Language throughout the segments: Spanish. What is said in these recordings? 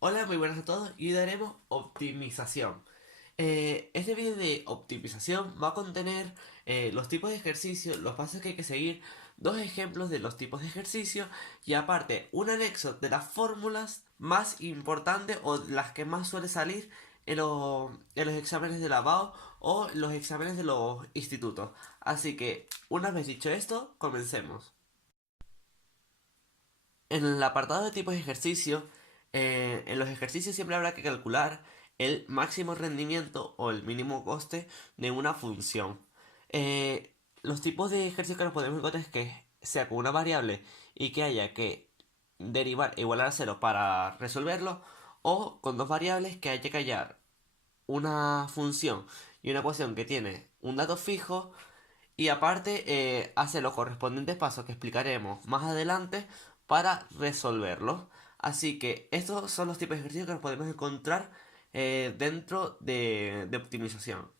Hola, muy buenas a todos y hoy daremos optimización. Este vídeo de optimización va a contener los tipos de ejercicio, los pasos que hay que seguir, dos ejemplos de los tipos de ejercicio y aparte un anexo de las fórmulas más importantes o las que más suele salir en los exámenes de lavado o los exámenes de los institutos. Así que una vez dicho esto, comencemos. En el apartado de tipos de ejercicio, en los ejercicios siempre habrá que calcular el máximo rendimiento o el mínimo coste de una función. Los tipos de ejercicios que nos podemos encontrar es que sea con una variable y que haya que derivar e igualar a cero para resolverlo, o con dos variables que haya que hallar una función y una ecuación que tiene un dato fijo y aparte, hace los correspondientes pasos que explicaremos más adelante para resolverlos. Así que estos son los tipos de ejercicios que nos podemos encontrar dentro de optimización.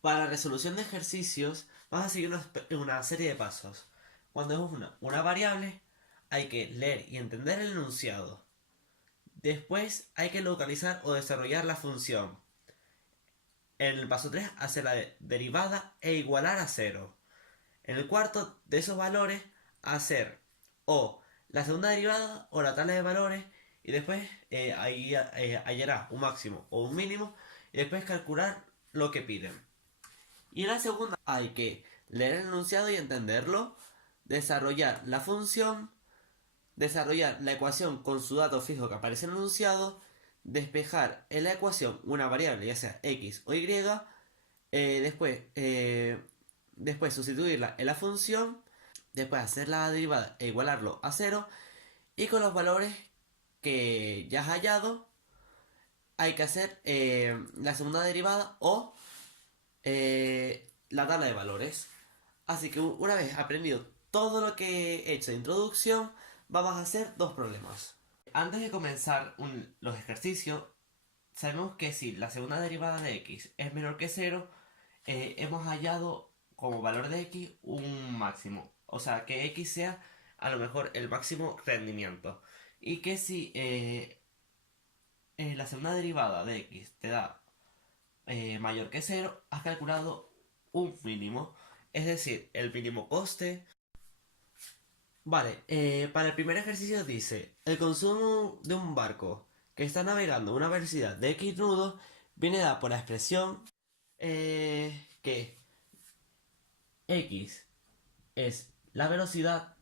Para la resolución de ejercicios, vamos a seguir una serie de pasos. Cuando es una variable, hay que leer y entender el enunciado. Después hay que localizar o desarrollar la función. En el paso 3 hacer la derivada e igualar a cero. En el cuarto de esos valores, hacer o la segunda derivada o la tabla de valores y después ahí hallará un máximo o un mínimo y después calcular lo que piden. Y en la segunda hay que leer el enunciado y entenderlo, desarrollar la función, desarrollar la ecuación con su dato fijo que aparece en el enunciado, despejar en la ecuación una variable, ya sea x o y, después, después sustituirla en la función, después hacer la derivada e igualarlo a cero, y con los valores que ya has hallado hay que hacer la segunda derivada o la tabla de valores. Así que una vez aprendido todo lo que he hecho de introducción, vamos a hacer dos problemas. Antes de comenzar los ejercicios, sabemos que si la segunda derivada de x es menor que cero, hemos hallado como valor de x un máximo. O sea, que x sea a lo mejor el máximo rendimiento. Y que si la segunda derivada de x te da mayor que cero, has calculado un mínimo. Es decir, el mínimo coste. Vale, para el primer ejercicio dice, el consumo de un barco que está navegando a una velocidad de x nudos viene dada por la expresión que x es la velocidad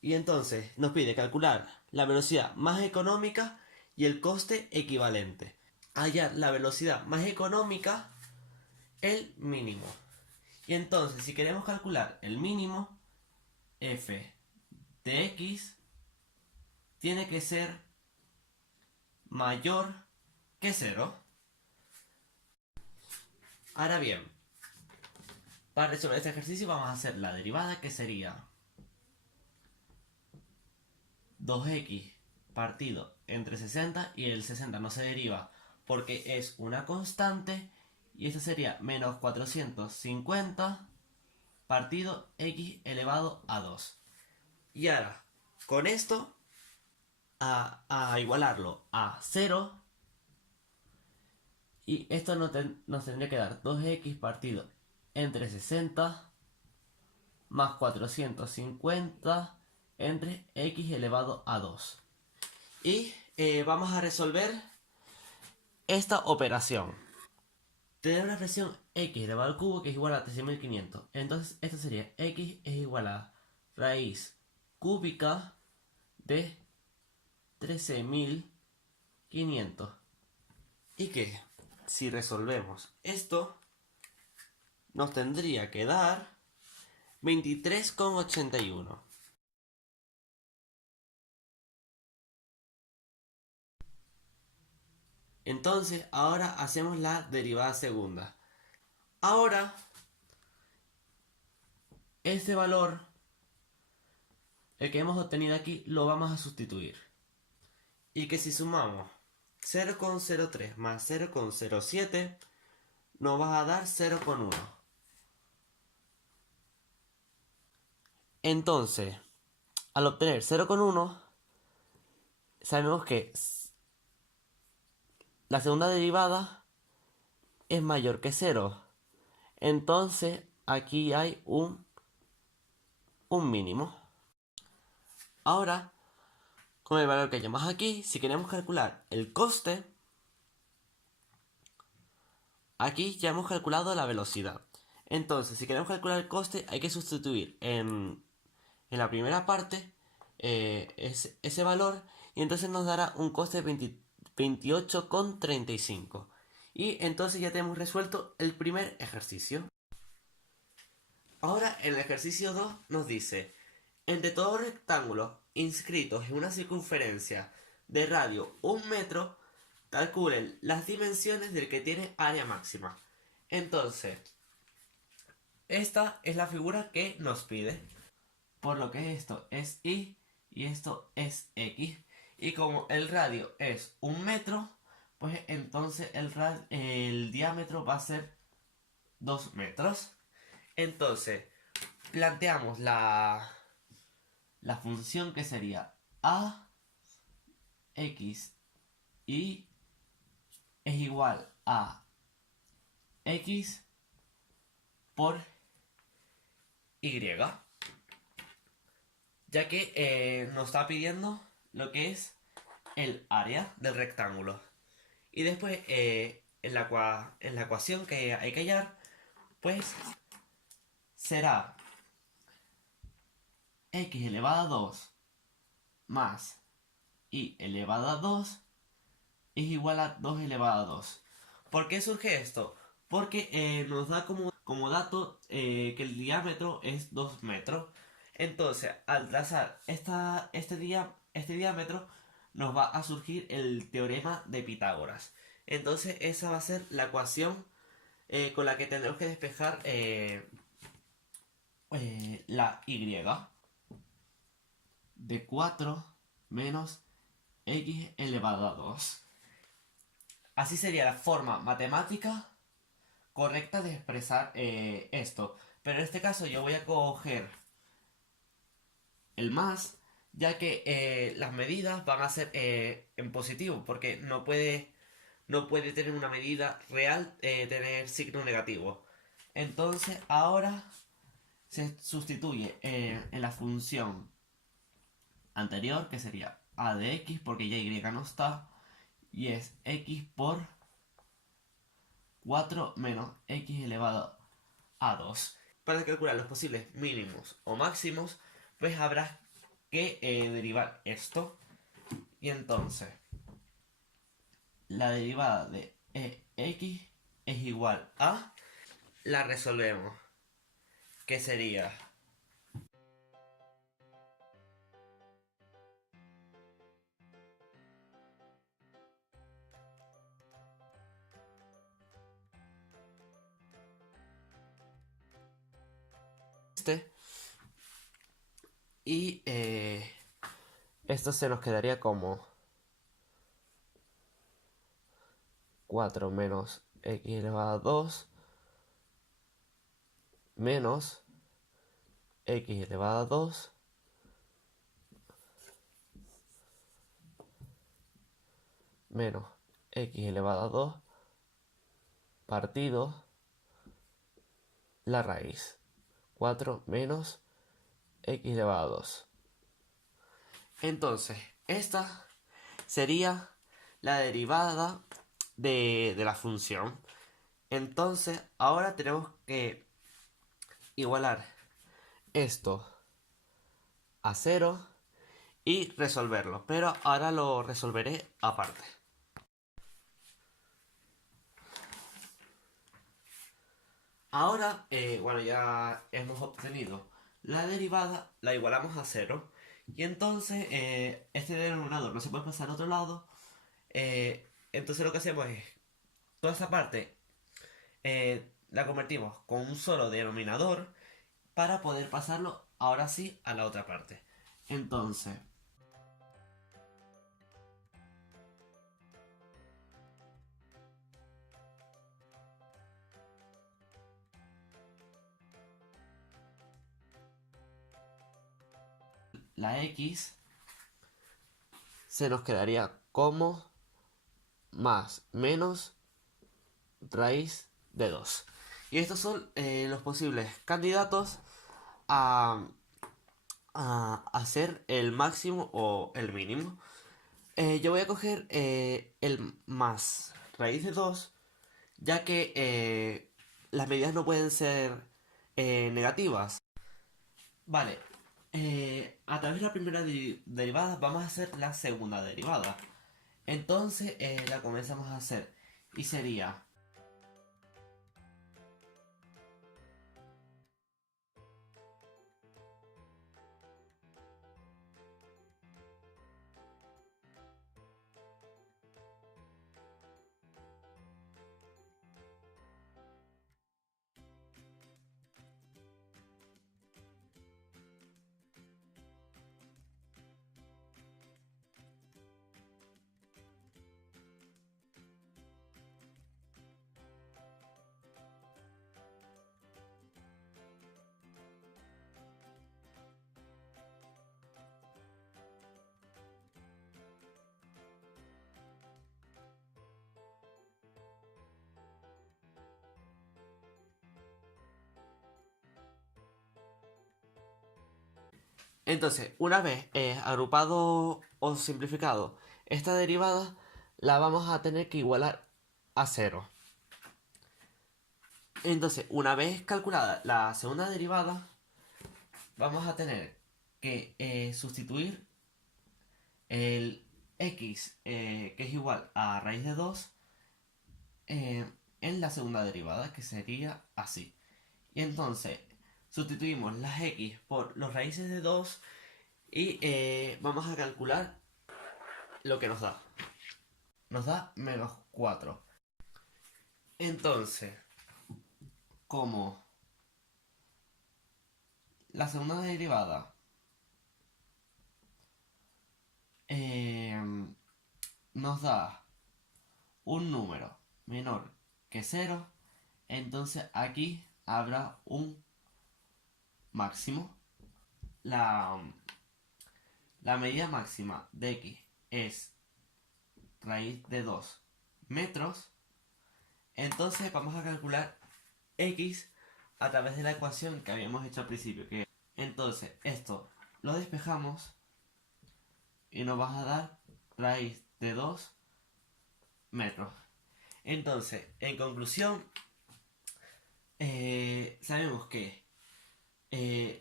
y entonces nos pide calcular la velocidad más económica y el coste equivalente. Hallar la velocidad más económica, el mínimo. Y entonces si queremos calcular el mínimo, f de x tiene que ser mayor que cero. Ahora bien, para resolver este ejercicio vamos a hacer la derivada, que sería 2x partido entre 60, y el 60 no se deriva porque es una constante, y esto sería menos 450 partido x elevado a 2. Y ahora, con esto, a igualarlo a 0, y esto nos tendría que dar 2x partido entre 60 más 450 entre x elevado a 2. Y vamos a resolver esta operación. Te da una expresión x elevado al cubo que es igual a 13.500. Entonces esto sería x es igual a raíz cúbica de 13.500. Y que si resolvemos esto, nos tendría que dar 23,81. Entonces ahora hacemos la derivada segunda. Ahora este valor, el que hemos obtenido aquí, lo vamos a sustituir. Y que si sumamos 0,03 más 0,07 nos va a dar 0,1. Entonces, al obtener 0,1, sabemos que la segunda derivada es mayor que 0. Entonces aquí hay un mínimo. Ahora, con el valor que hayamos aquí, si queremos calcular el coste, aquí ya hemos calculado la velocidad. Entonces, si queremos calcular el coste, hay que sustituir en la primera parte ese valor y entonces nos dará un coste de 28,35. Y entonces ya tenemos resuelto el primer ejercicio. Ahora en el ejercicio 2 nos dice, entre todos los rectángulos inscritos en una circunferencia de radio 1 metro, calculen las dimensiones del que tiene área máxima. Entonces, esta es la figura que nos pide. Por lo que esto es y esto es x. Y como el radio es 1 metro, pues entonces el diámetro va a ser 2 metros. Entonces, planteamos la función que sería a x y es igual a x por y, ya que nos está pidiendo lo que es el área del rectángulo. Y después en la ecuación que hay que hallar, pues será x elevado a 2 más y elevado a 2 es igual a 2 elevado a 2. ¿Por qué surge esto? Porque nos da como dato que el diámetro es 2 metros. Entonces, al trazar este diámetro, nos va a surgir el teorema de Pitágoras. Entonces, esa va a ser la ecuación con la que tendremos que despejar la y de 4 menos x elevado a 2. Así sería la forma matemática correcta de expresar esto. Pero en este caso yo voy a coger el más, ya que las medidas van a ser en positivo, porque no puede tener una medida real tener signo negativo. Entonces ahora se sustituye en la función anterior, que sería a de x, porque ya y no está, y es x por 4 menos x elevado a 2. Para calcular los posibles mínimos o máximos, pues habrá que derivar esto. Y entonces, la derivada de x es igual a... La resolvemos. Que sería... Y esto se nos quedaría como 4 menos x elevado a 2 menos x elevado a 2 menos x elevado a 2 partido la raíz. 4 menos x elevado a 2. Entonces, esta sería la derivada de la función. Entonces, ahora tenemos que igualar esto a 0 y resolverlo. Pero ahora lo resolveré aparte. Ahora, bueno, ya hemos obtenido la derivada, la igualamos a 0. Y entonces, este denominador no se puede pasar a otro lado. Entonces lo que hacemos es, toda esta parte la convertimos con un solo denominador para poder pasarlo ahora sí a la otra parte. Entonces, la x se nos quedaría como más menos raíz de 2. Y estos son los posibles candidatos a, hacer el máximo o el mínimo. Yo voy a coger el más raíz de 2, ya que las medidas no pueden ser negativas. Vale, a través de la primera derivada vamos a hacer la segunda derivada. Entonces la comenzamos a hacer y sería entonces, una vez agrupado o simplificado esta derivada, la vamos a tener que igualar a cero. Entonces, una vez calculada la segunda derivada, vamos a tener que sustituir el x, que es igual a raíz de 2, en la segunda derivada, que sería así. Y entonces, sustituimos las x por los raíces de 2 y vamos a calcular lo que nos da. Nos da menos 4. Entonces, como la segunda derivada nos da un número menor que 0, entonces aquí habrá un máximo. La medida máxima de x es raíz de 2 metros. Entonces vamos a calcular x a través de la ecuación que habíamos hecho al principio. Entonces esto lo despejamos y nos va a dar raíz de 2 metros. Entonces, en conclusión, sabemos que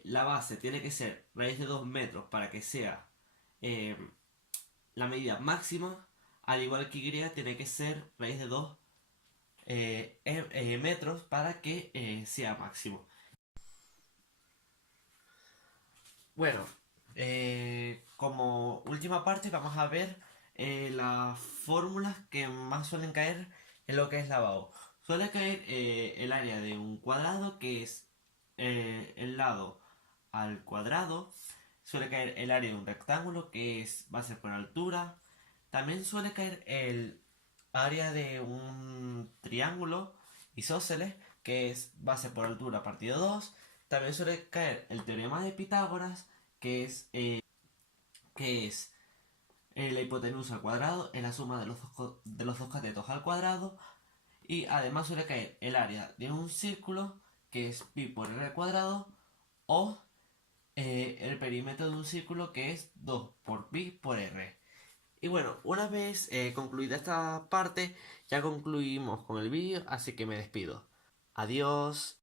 la base tiene que ser raíz de 2 metros para que sea la medida máxima, al igual que y tiene que ser raíz de 2 metros para que sea máximo. Bueno, como última parte vamos a ver las fórmulas que más suelen caer en lo que es lavado. Suele caer el área de un cuadrado, que es el lado al cuadrado. Suele caer el área de un rectángulo, que es base por altura. También suele caer el área de un triángulo isósceles, que es base por altura partido 2. También suele caer el teorema de Pitágoras, que es la hipotenusa al cuadrado, es la suma de los dos catetos al cuadrado. Y además suele caer el área de un círculo, que es pi por r al cuadrado, o el perímetro de un círculo, que es 2 por pi por r. Y bueno, una vez concluida esta parte, ya concluimos con el vídeo, así que me despido. Adiós.